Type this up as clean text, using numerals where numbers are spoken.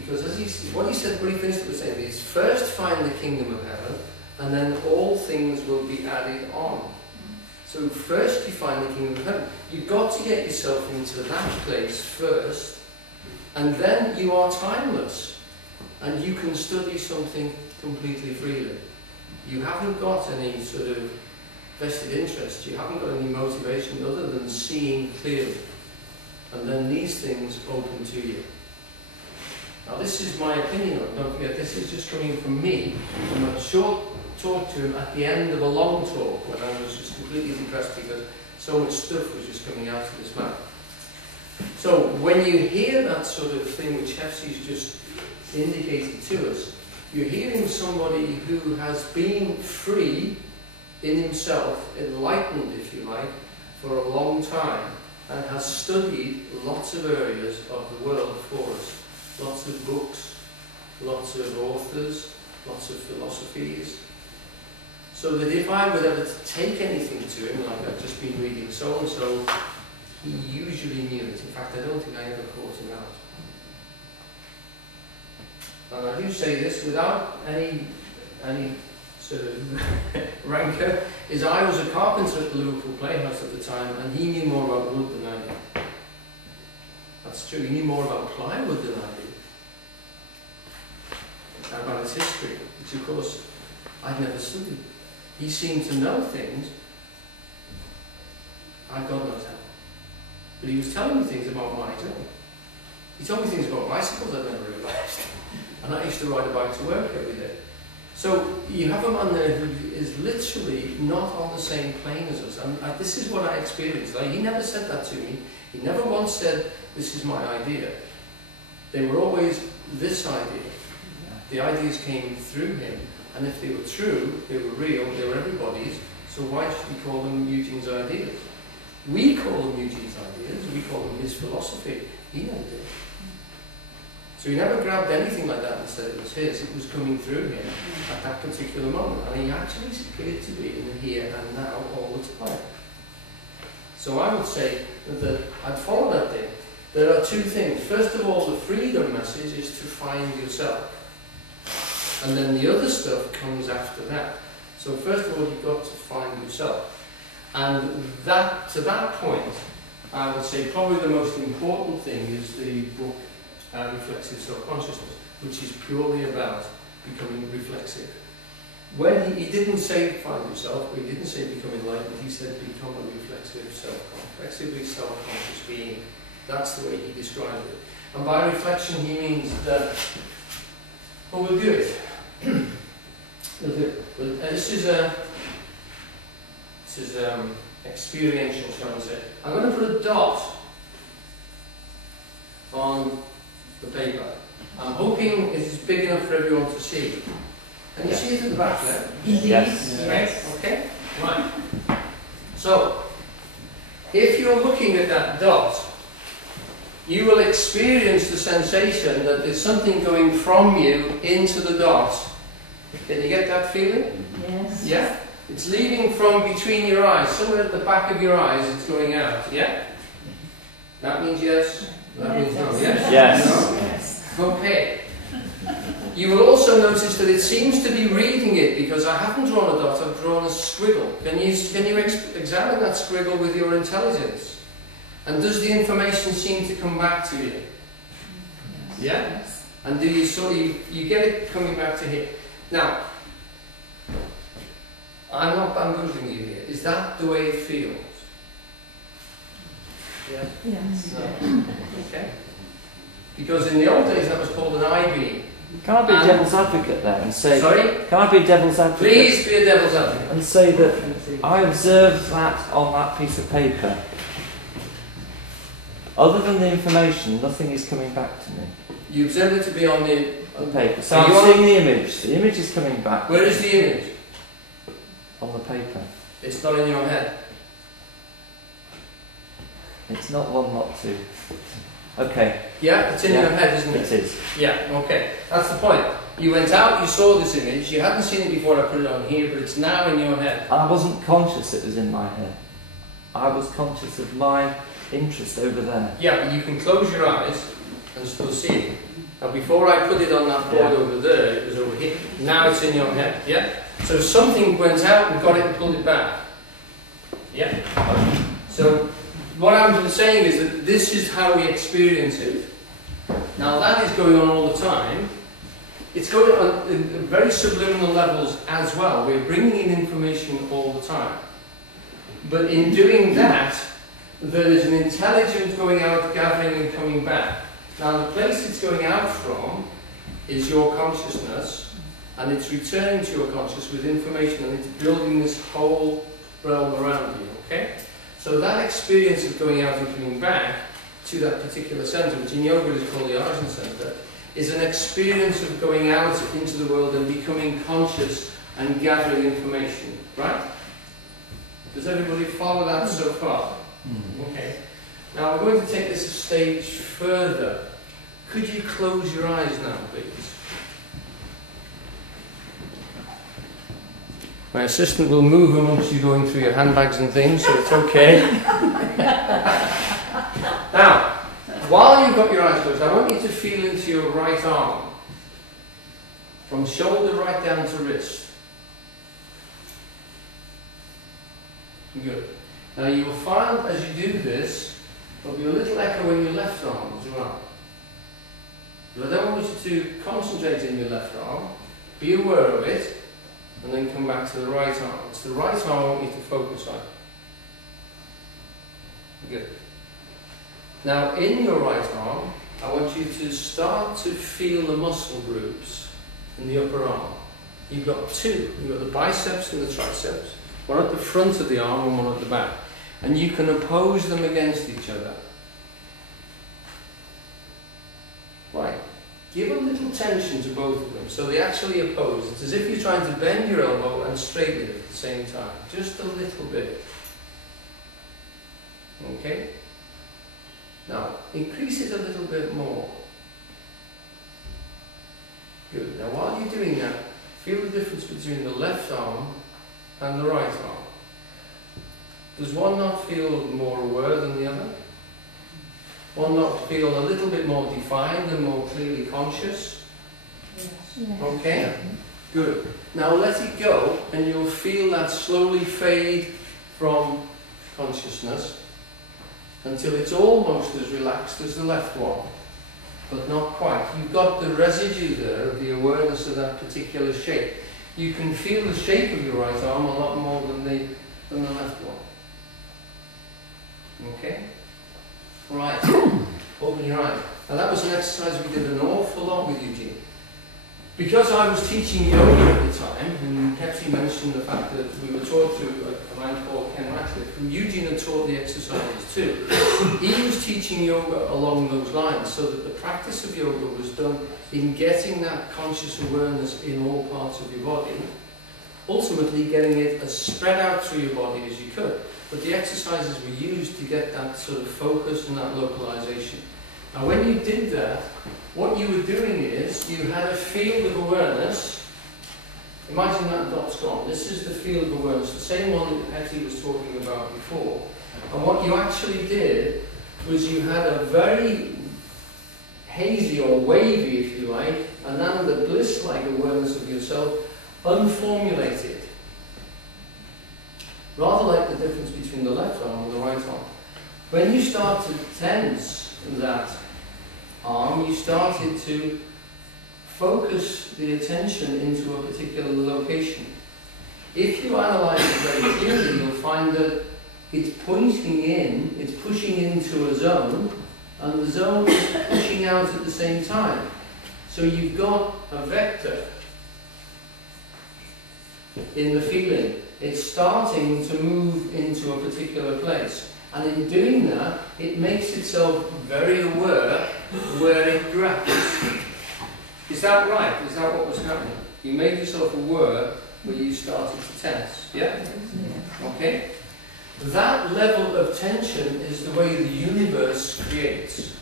Because what he finished with saying is, first find the kingdom of heaven, and then all things will be added on. So first you find the kingdom of heaven. You've got to get yourself into that place first, and then you are timeless, and you can study something completely freely. You haven't got any sort of vested interest, you haven't got any motivation other than seeing clearly. And then these things open to you. Now this is my opinion, don't forget, this is just coming from me, from a short talk to him at the end of a long talk when I was just completely depressed because so much stuff was just coming out of this man. So when you hear that sort of thing which Hephzibah's just indicated to us, you're hearing somebody who has been free in himself, enlightened if you like, for a long time, and has studied lots of areas of the world for us. Lots of books, lots of authors, lots of philosophies. So that if I were ever to take anything to him, like I've just been reading so-and-so, he usually knew it. In fact, I don't think I ever caught him out. And I do say this without any sort of rancour, is I was a carpenter at the Liverpool Playhouse at the time, and he knew more about wood than I did. That's true, he knew more about plywood than I did. And about its history, which of course I'd never studied. He seemed to know things, God knows how. But he was telling me things about my journey. He told me things about bicycles I'd never realised. And I used to ride a bike to work every day. So you have a man there who is literally not on the same plane as us. And this is what I experienced. Like, he never said that to me. He never once said, this is my idea. They were always this idea. The ideas came through him. And if they were true, they were real, they were everybody's, so why should we call them Eugene's ideas? We call them Eugene's ideas, we call them his philosophy. He never did. So he never grabbed anything like that and said it was his, it was coming through him at that particular moment. And he actually appeared to be in the here and now all the time. So I would say that I'd follow that thing. There are two things. First of all, the freedom message is to find yourself. And then the other stuff comes after that. So first of all, you've got to find yourself. And that, to that point, I would say probably the most important thing is the book Reflexive Self-Consciousness, which is purely about becoming reflexive. When he didn't say find yourself, he didn't say become enlightened, he said become a reflexively self-conscious being. That's the way he described it. And by reflection he means that, well, we'll do it. We'll do it. This is experiential, shall we say. I'm going to put a dot on the paper. I'm hoping it is big enough for everyone to see. Can you see it at the back there? Yes. Right? Okay? Right. So, if you're looking at that dot, you will experience the sensation that there's something going from you into the dot. Can you get that feeling? Yes. Yeah? It's leaving from between your eyes, somewhere at the back of your eyes, it's going out. Yeah? That means yes? That means no. Yes? Yes. No? Yes. Okay. You will also notice that it seems to be reading it because I haven't drawn a dot, I've drawn a squiggle. Can you examine that squiggle with your intelligence? And does the information seem to come back to you? Yes. Yeah? Yes. And do you sort of, you get it coming back to here? Now, I'm not bamboozling you here. Is that the way it feels? Yes? Yes. No. Okay. Because in the old days that was called an I-beam. Can I be devil's advocate there and say... Sorry? Can I be devil's advocate? Please be a devil's advocate. And say that I observed that on that piece of paper. Other than the information, nothing is coming back to me. You observe it to be on the paper. So I'm seeing the image. The image is coming back. Where is the image? On the paper. It's not in your head. It's not one, not two. Okay. Yeah, it's in your head, isn't it? It is. Yeah, okay. That's the point. You went out, you saw this image, you hadn't seen it before I put it on here, but it's now in your head. I wasn't conscious it was in my head. I was conscious of my interest over there. Yeah, but you can close your eyes and still seeing. Now before I put it on that board over there, it was over here. Now it's in your head, yeah? So something went out and got it and pulled it back. Yeah? So what I'm saying is that this is how we experience it. Now that is going on all the time. It's going on in very subliminal levels as well. We're bringing in information all the time. But in doing that, there is an intelligence going out, gathering and coming back. Now the place it's going out from is your consciousness, and it's returning to your consciousness with information, and it's building this whole realm around you, okay? So that experience of going out and coming back to that particular center, which in yoga is called the Arjuna Center, is an experience of going out into the world and becoming conscious and gathering information, right? Does everybody follow that so far? Okay. Now we're going to take this a stage further. Could you close your eyes now, please? My assistant will move amongst you going through your handbags and things, so it's okay. Now, while you've got your eyes closed, I want you to feel into your right arm, from shoulder right down to wrist. Good. Now you will find as you do this, there'll be a little echo in your left arm as well. But I don't want you to concentrate in your left arm, be aware of it, and then come back to the right arm. It's the right arm I want you to focus on. Good. Now in your right arm, I want you to start to feel the muscle groups in the upper arm. You've got two. You've got the biceps and the triceps. One at the front of the arm and one at the back. And you can oppose them against each other. Right. Give a little tension to both of them so they actually oppose. It's as if you're trying to bend your elbow and straighten it at the same time. Just a little bit. Okay? Now, increase it a little bit more. Good. Now, while you're doing that, feel the difference between the left arm and the right arm. Does one not feel more aware than the other? One not feel a little bit more defined and more clearly conscious? Yes. Okay? Good. Now let it go and you'll feel that slowly fade from consciousness until it's almost as relaxed as the left one, but not quite. You've got the residue there of the awareness of that particular shape. You can feel the shape of your right arm a lot more than the left one. Okay? Right. Open your eyes. Now that was an exercise we did an awful lot with Eugene. Because I was teaching yoga at the time, and Hephzibah mentioned the fact that we were taught through a man called Ken Ratcliffe, and Eugene had taught the exercises too. He was teaching yoga along those lines, so that the practice of yoga was done in getting that conscious awareness in all parts of your body, ultimately getting it as spread out through your body as you could. But the exercises were used to get that sort of focus and that localization. Now when you did that, what you were doing is you had a field of awareness. Imagine that dot's gone. This is the field of awareness, the same one that Hetty was talking about before. And what you actually did was you had a very hazy or wavy, if you like, and then the bliss-like awareness of yourself unformulated. Rather like the difference between the left arm and the right arm. When you start to tense that arm, you started to focus the attention into a particular location. If you analyze it very clearly, you'll find that it's pointing in, it's pushing into a zone, and the zone is pushing out at the same time. So you've got a vector in the feeling. It's starting to move into a particular place. And in doing that, it makes itself very aware where it grabs. Is that right? Is that what was happening? You made yourself aware where you started to tense. Yeah? Okay? That level of tension is the way the universe creates.